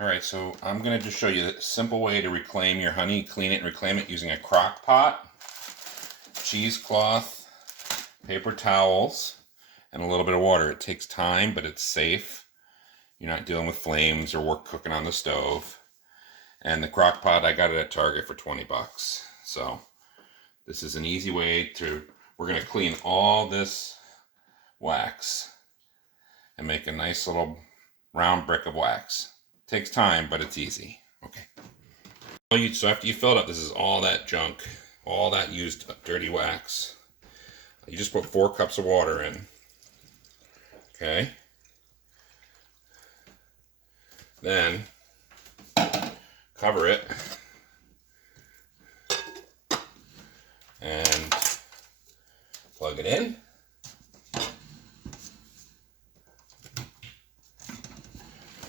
All right, so I'm going to just show you a simple way to reclaim your honey, clean it and reclaim it using a crock pot, cheesecloth, paper towels, and a little bit of water. It takes time, but it's safe. You're not dealing with flames or work cooking on the stove. And the crock pot, I got it at Target for 20 bucks. So this is an easy way we're going to clean all this wax and make a nice little round brick of wax. Takes time, but it's easy. Okay. So after you fill it up, this is all that junk, all that used dirty wax. You just put 4 cups of water in. Okay. Then cover it and plug it in.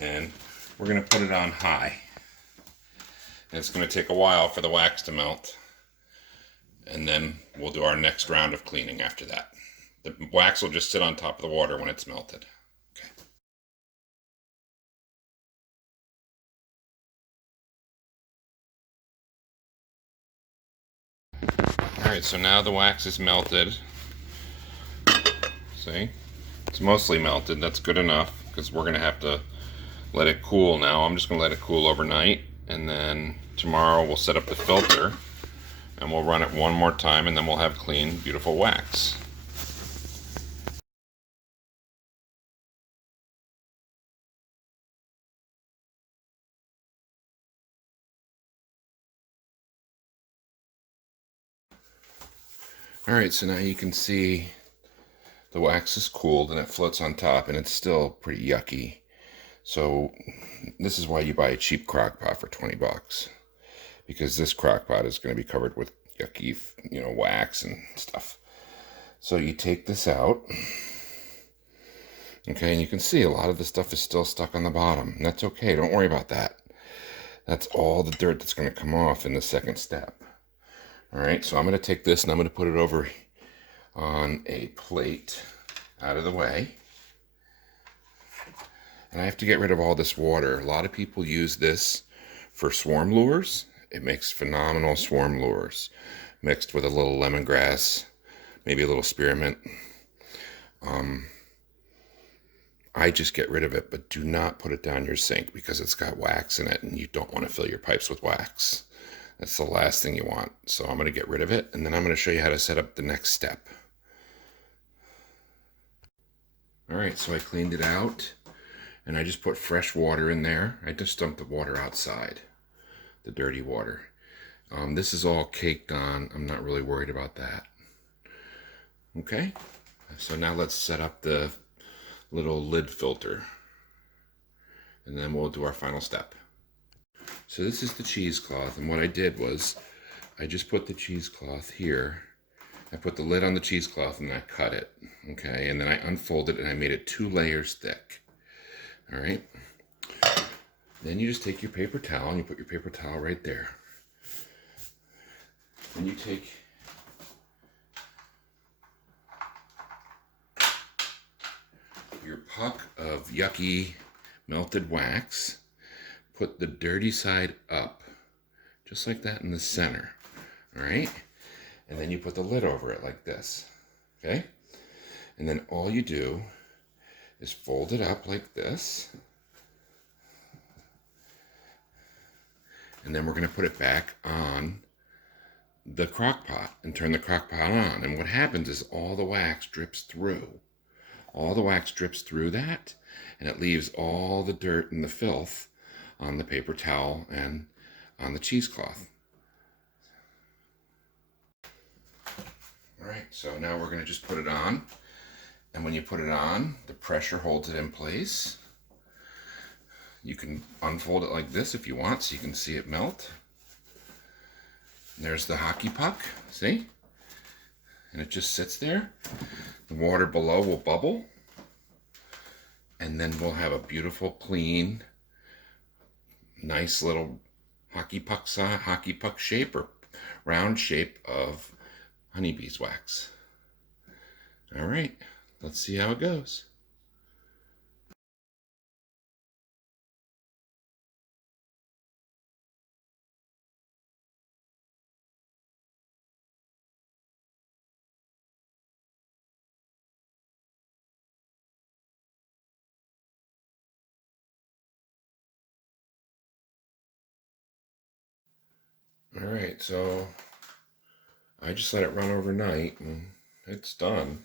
And we're going to put it on high. And it's going to take a while for the wax to melt. And then we'll do our next round of cleaning after that. The wax will just sit on top of the water when it's melted. Okay. Alright, so now the wax is melted. See? It's mostly melted. That's good enough because we're going to have to let it cool now. I'm just going to let it cool overnight, and then tomorrow we'll set up the filter and we'll run it one more time, and then we'll have clean, beautiful wax. Alright, so now you can see the wax is cooled and it floats on top, and it's still pretty yucky. So this is why you buy a cheap crock pot for 20 bucks. Because this crock pot is going to be covered with yucky, wax and stuff. So you take this out. Okay, and you can see a lot of the stuff is still stuck on the bottom. And that's okay, don't worry about that. That's all the dirt that's going to come off in the second step. Alright, so I'm going to take this and I'm going to put it over on a plate out of the way. And I have to get rid of all this water. A lot of people use this for swarm lures. It makes phenomenal swarm lures, mixed with a little lemongrass, maybe a little spearmint. I just get rid of it, but do not put it down your sink because it's got wax in it and you don't want to fill your pipes with wax. That's the last thing you want. So I'm going to get rid of it, and then I'm going to show you how to set up the next step. Alright, so I cleaned it out. And I just put fresh water in there. I just dumped the water outside, the dirty water. This is all caked on. I'm not really worried about that. Okay, so now let's set up the little lid filter. And then we'll do our final step. So this is the cheesecloth, and what I did was I just put the cheesecloth here. I put the lid on the cheesecloth and I cut it. Okay, and then I unfolded it and I made it 2 layers thick. All right, then you just take your paper towel and you put your paper towel right there. Then you take your puck of yucky melted wax, put the dirty side up, just like that in the center. All right, and then you put the lid over it like this. Okay, and then all you do is fold it up like this. And then we're going to put it back on the crock pot and turn the crock pot on. And what happens is all the wax drips through. All the wax drips through that, and it leaves all the dirt and the filth on the paper towel and on the cheesecloth. All right, so now we're going to just put it on. And when you put it on, the pressure holds it in place. You can unfold it like this if you want, so you can see it melt. And there's the hockey puck, see? And it just sits there. The water below will bubble. And then we'll have a beautiful, clean, nice little hockey puck shape or round shape of honey beeswax. All right. Let's see how it goes. All right, so I just let it run overnight and it's done.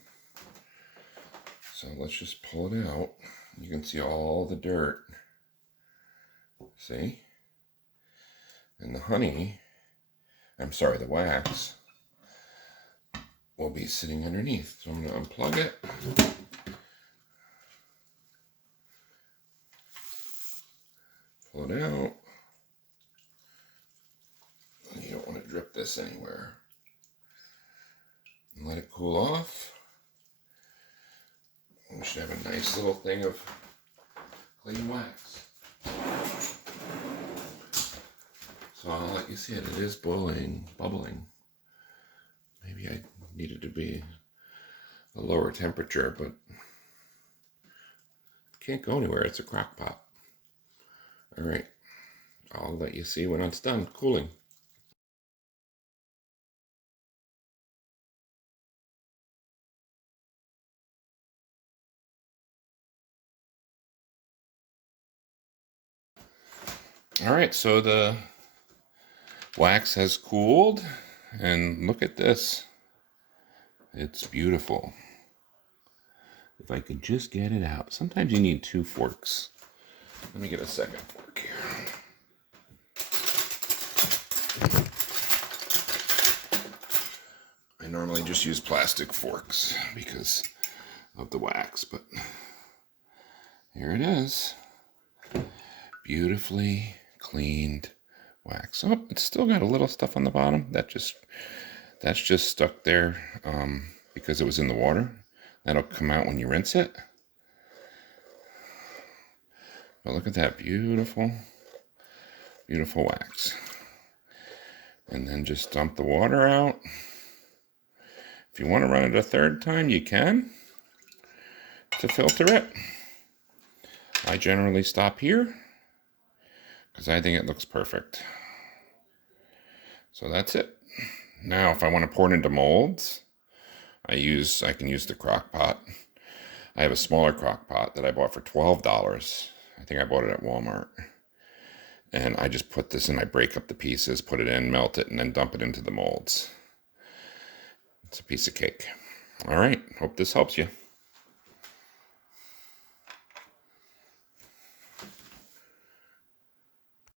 So let's just pull it out. You can see all the dirt. See? And the honey, I'm sorry, the wax will be sitting underneath. So I'm going to unplug it. Pull it out. You don't want to drip this anywhere. And let it cool off. We should have a nice little thing of clean wax. So I'll let you see it. It is boiling, bubbling. Maybe I needed to be a lower temperature, but can't go anywhere. It's a crock pot. All right. I'll let you see when it's done cooling. All right, so the wax has cooled, and look at this. It's beautiful. If I could just get it out. Sometimes you need 2 forks. Let me get a second fork here. I normally just use plastic forks because of the wax, but here it is. Beautifully cleaned wax. Oh, it's still got a little stuff on the bottom. That's just stuck there because it was in the water. That'll come out when you rinse it. But look at that beautiful, beautiful wax. And then just dump the water out. If you want to run it a third time, you can to filter it. I generally stop here because I think it looks perfect. So that's it. Now, if I want to pour it into molds, I can use the crock pot. I have a smaller crock pot that I bought for $12. I think I bought it at Walmart. And I just put this in, I break up the pieces, put it in, melt it, and then dump it into the molds. It's a piece of cake. All right, hope this helps you.